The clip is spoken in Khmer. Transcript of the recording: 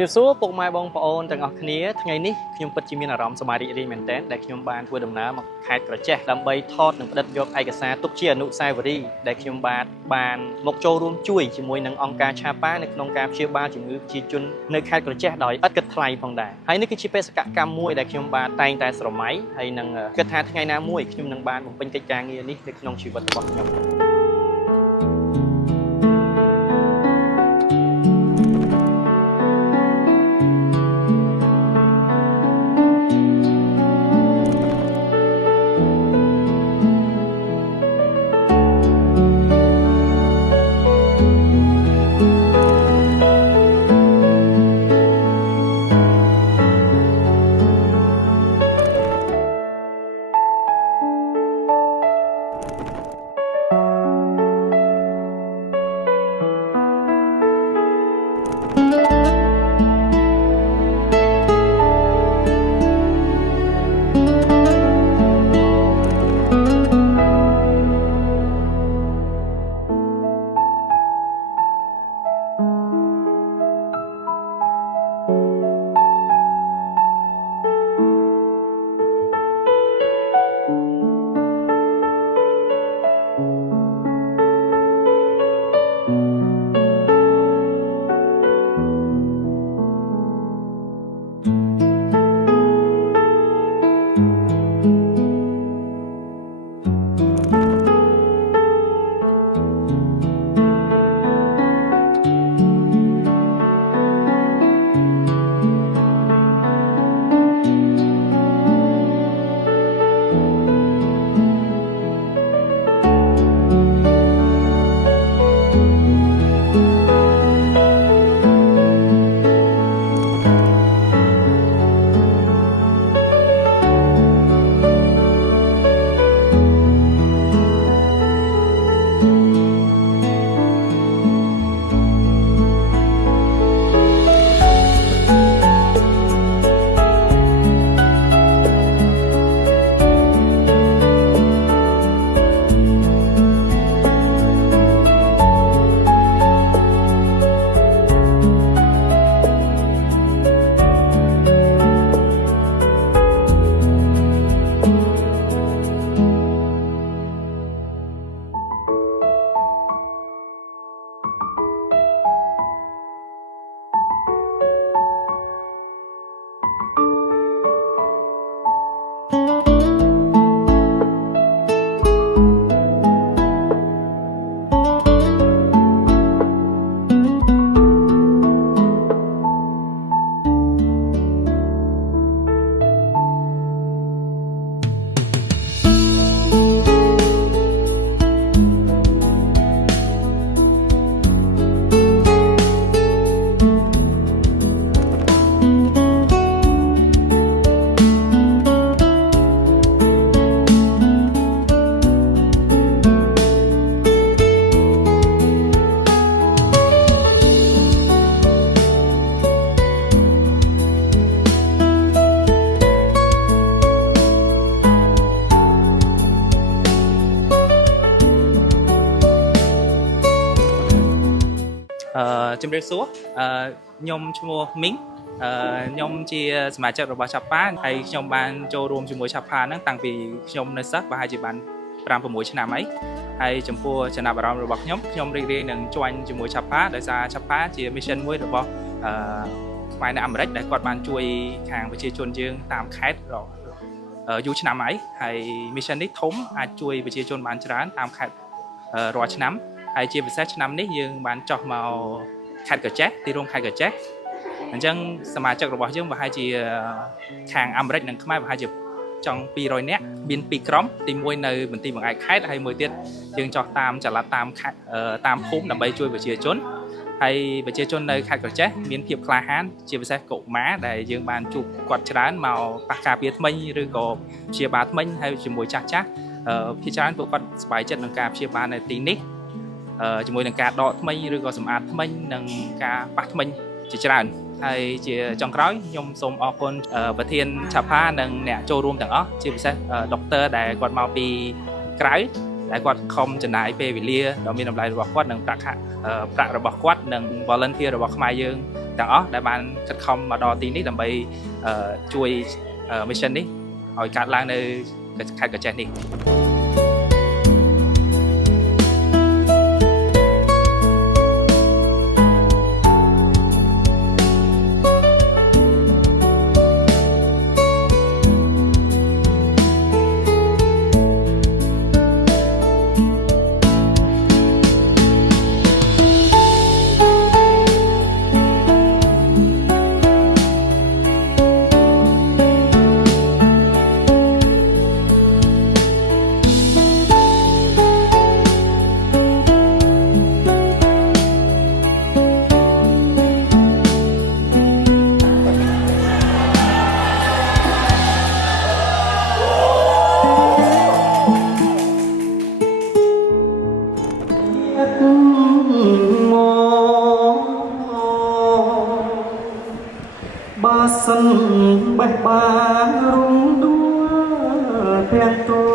ជំរាបសួរពុកម៉ែបងប្អូនទាំងអស់គ្នាថ្ងៃនេះខ្ញុំពិតជាមានអារម្មណ៍សប្បាយរីករាយមែនទែនដែលខ្ញុំបានធ្វើដំណើរមកខេត្តក្រចេះដើម្បីថតនិងផ្តិតយកឯកសារទុកជាអនុស្សាវរីយ៍ដែលខ្ញុំបានមកចូលរួមជួយជាមួយនឹងអង្គការឆាប៉ានៅក្នុងការព្យាបាលជំងឺប្រជាជននៅខេត្តក្រចេះដោយឥតគិតថ្លៃផងដែរហើយនេះគឺជាបេសកកម្មមួយដែលខ្ញុំបាទតែងតែស្រមៃហើយនឹងគិតថាថ្ងៃណាមួយខ្ញុំនឹងបានបំពេញកិច្ចការងារនេះនៅក្នុងជីវិតរបស់ខ្ញុំជំរាបសួរខ្ញុំឈ្មោះមីងខ្ញុំជាសមាជិករបស់ឆាប់ប៉ាហើយខ្ញុំបានចូលរួមជាមួយឆាប់ប៉ាហ្នឹងតាំងពីខ្ញុំនៅសិស្សប្រហែលជាបាន5-6 ឆ្នាំហើយចំពោះចំណាប់អារម្មណ៍របស់ខ្ញុំរីករាយនឹងជួញជាមួយឆាប់ប៉ាដោយសារឆាប់ប៉ាជា mission មួយរបស់ខ្មែរនៅអាមេរិកដែលគាត់បានជួយខាងប្រជាជនយើងតាមខេត្តយូរឆ្នាំហើយ mission នេះធំអាចជួយប្រជាជនបានច្រើនតាមខេត្តរាល់ឆ្នាំហើយជាពិសេសឆ្នាំនេះយើងបានចោះមកខេត្តក្រចេះទីរួមខេត្តក្រចេះអញ្ចឹងសមាជិករបស់យើងប្រហែលជាខាងអាមេរិកនិងខ្មែរប្រហែលជាចង់200នាក់មាន2ក្រុមទី1នៅមន្ទីរបង្អែកខេត្តហើយមួយទៀតយើងចោះតាមចល័តតាមភូមិដើម្បីជួយប្រជាជនហើយប្រជាជននៅខេត្តក្រចេះមានភាពក្លាហានជាពិសេសកុមារដែលយើងបានជួបគាត់ច្រើនមកប៉ះការពារថ្មីឬក៏ព្យាបាលថ្មីហើយជាមួយចាស់ភាគច្រើនពួកគាត់សប្បាយចិត្តនឹងការព្យាបាលនៅទីនេះជាមួយនឹងការដកថ្មីឬក៏សម្អាតថ្មីនិងការប៉ះថ្មីជាច្រើនហើយជាចុងក្រោយខ្ញុំសូមអរគុណប្រធានឆាផានិងអ្នកចូលរួមទាំងអស់ជាពិសេសដុកទ័រដែលគាត់មកពីក្រៅ ដែលគាត់ខំចំណាយពេលវេលាដ៏មានតម្លៃរបស់គាត់និងប្រាក់របស់គាត់និង volunteer របស់ខ្មែរយើងទាំងអស់ដែលបានខិតខំមកដល់ទីនេះដើម្បីជួយ mission នេះឲ្យកើតឡើងនៅខេត្តកោះចេះនេះ ba sân bách ba rung đua thẹn tôi